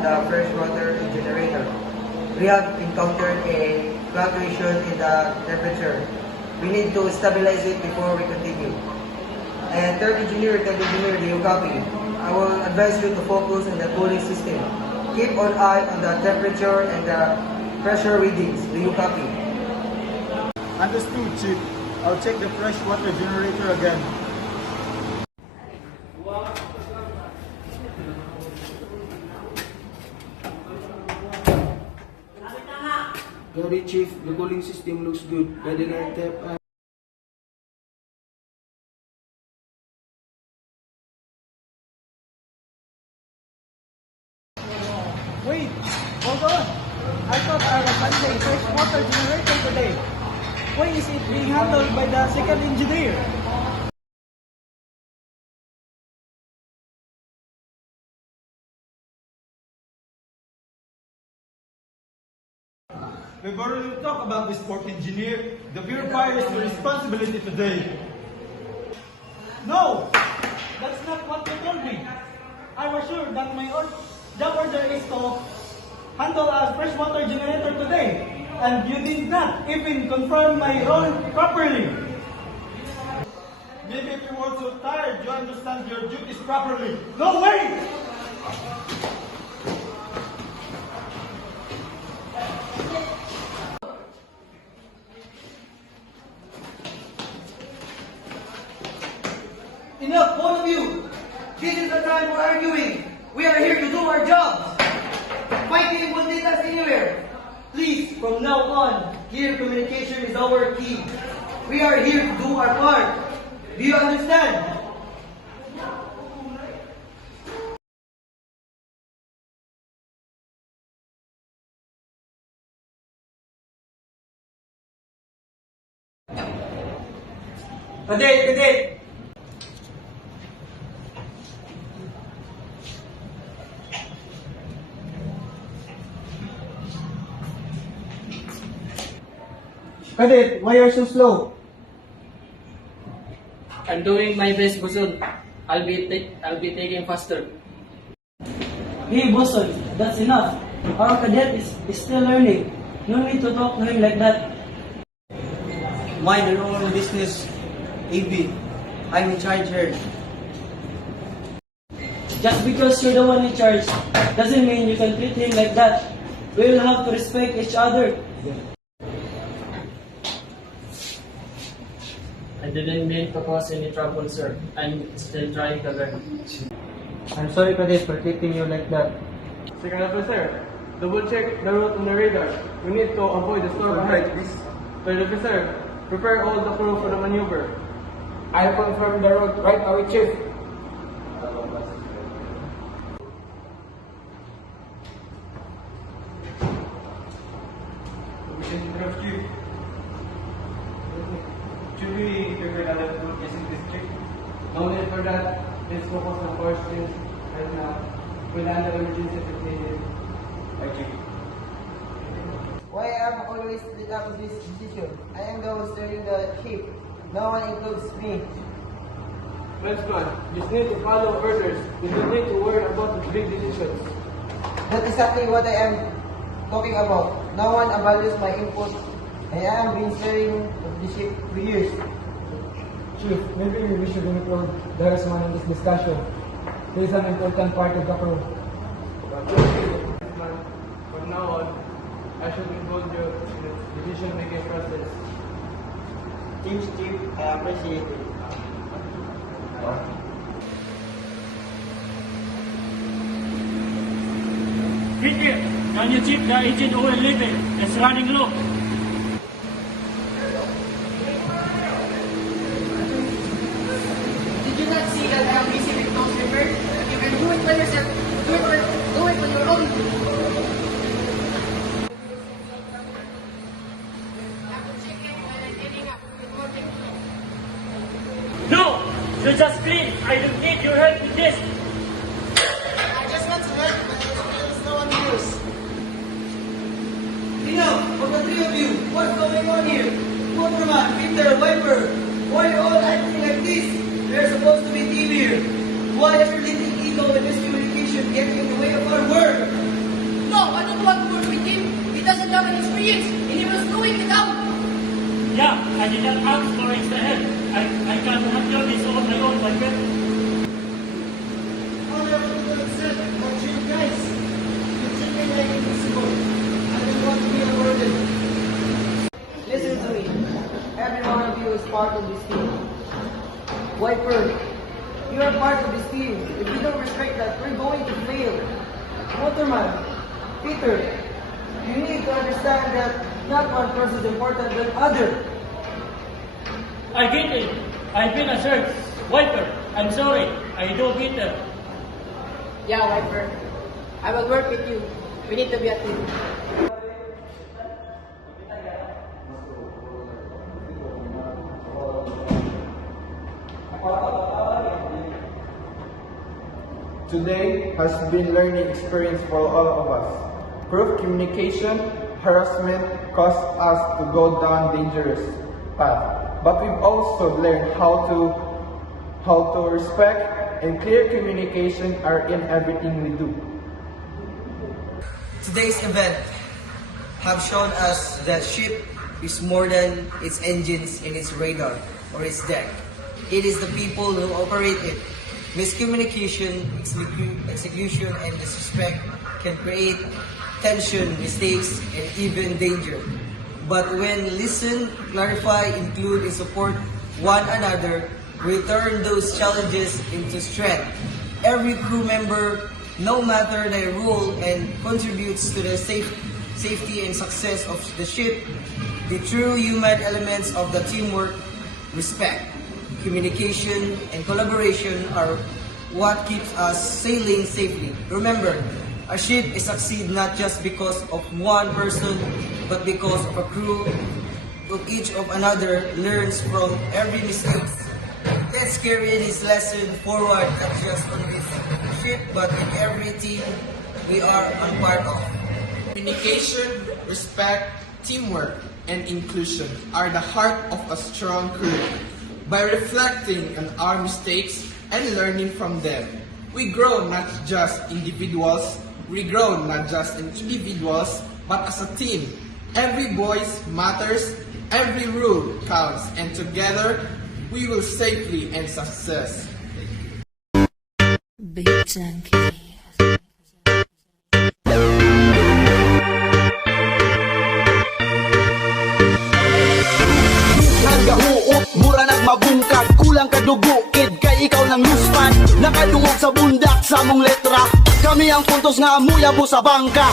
and the freshwater generator. We have encountered a fluctuation in the temperature. We need to stabilize it before we continue. And third engineer, the UCAPI, I will advise you to focus on the cooling system. Keep an eye on the temperature and the pressure readings, the UCAPI. Understood, Chief. I'll check the freshwater generator again. Got it, Chief. The cooling system looks good. Got an air tap and... Wait, hold on. I thought I was handling freshwater generator today. Why is it being handled by the second engineer? We've already talked about this fourth engineer. The purifier is your responsibility today. No! That's not what you told me. I was sure that my job order is to handle a freshwater generator today. And you did not even confirm my role properly. Maybe if you were so tired, you understand your duties properly. No, wait! Enough, both of you! This is the time for arguing. We are here to do our jobs. Fighting won't lead us anywhere. Please, from now on, clear communication is our key. We are here to do our part. Do you understand? Cadet! Cadet, why are you so slow? I'm doing my best, Boson. I'll be taking faster. Hey, Boson, that's enough. Our cadet is still learning. No need to talk to him like that. Mind your own business, AB. I'm in charge here. Just because you're the one in charge doesn't mean you can treat him like that. We will have to respect each other. I didn't mean to cause any trouble, sir. I'm still trying to learn. I'm sorry, Cadet, for treating you like that. Second officer, double check the route on the radar. We need to avoid the storm ahead. Third officer, prepare all the crew for the maneuver. I'll confirm the route right away, Chief. Chief. Should we prepare another route in this trip? No need for that. Let's focus on first things right now. We'll handle emergency if needed. Chief. Why am I always split up with this decision? I am the one steering the ship. No one includes me. Westman, you just need to follow orders. You don't need to worry about the big decisions. That's exactly what I am talking about. No one values my input. I have been steering the ship for years. Chief, maybe we should include Darasman in this discussion. He is an important part of the crew. From now on, I should involve you in the decision-making process. Thanks, Chief. I appreciate it. Cricket, can you check the engine oil level? It's running low. Did you not see that I'm busy with those repairs? You can do it by yourself. Do it on your own. No! You just clean. I don't need your help with this. I just want to help, but it feels no one use. Enough for the three of you. What's going on here? Motorman, Peter, Viper. Why are you all acting like this? We're supposed to be team here. Why is your little ego and miscommunication getting in the way of our work? did not ask for extra help. I can handle this on my own, my friend. Honorable said, but you guys, you treat me like invisible. I don't want to be a burden. Listen to me. Every one of you is part of this team. Wiper, you are part of this team. If you don't respect that, we're going to fail. Motorman, Peter, you need to understand that not one person is important than other. I get it. I've been a shirt. Wiper, I'm sorry. I do get it. Yeah, Wiper. I will work with you. We need to be a team. Today has been learning experience for all of us. Proof communication, harassment caused us to go down dangerous path. But we've also learned how to respect and clear communication are in everything we do. Today's event have shown us that ship is more than its engines and its radar or its deck. It is the people who operate it. Miscommunication, execution, and disrespect can create tension, mistakes, and even danger. But when listen, clarify, include, and support one another, we turn those challenges into strength. Every crew member, no matter their role, and contributes to the safety and success of the ship. The true human elements of the teamwork, respect, communication, and collaboration are what keeps us sailing safely. Remember, a ship is succeed not just because of one person, but because of a crew. Of each of another learns from every mistake. Let's carry this lesson forward, not just on this ship, but in every team we are a part of. Communication, respect, teamwork, and inclusion are the heart of a strong crew. By reflecting on our mistakes and learning from them, we grow not just individuals, but as a team. Every voice matters, every rule counts, and together we will safely end success. Big Junkie. Nagahuot, mura nagmabungkag, kulang kadugukid, kay ikaw nang luspan. Nakadungog sa bundak sa mong letra, kami ang puntos nga amuyabo sa bangka.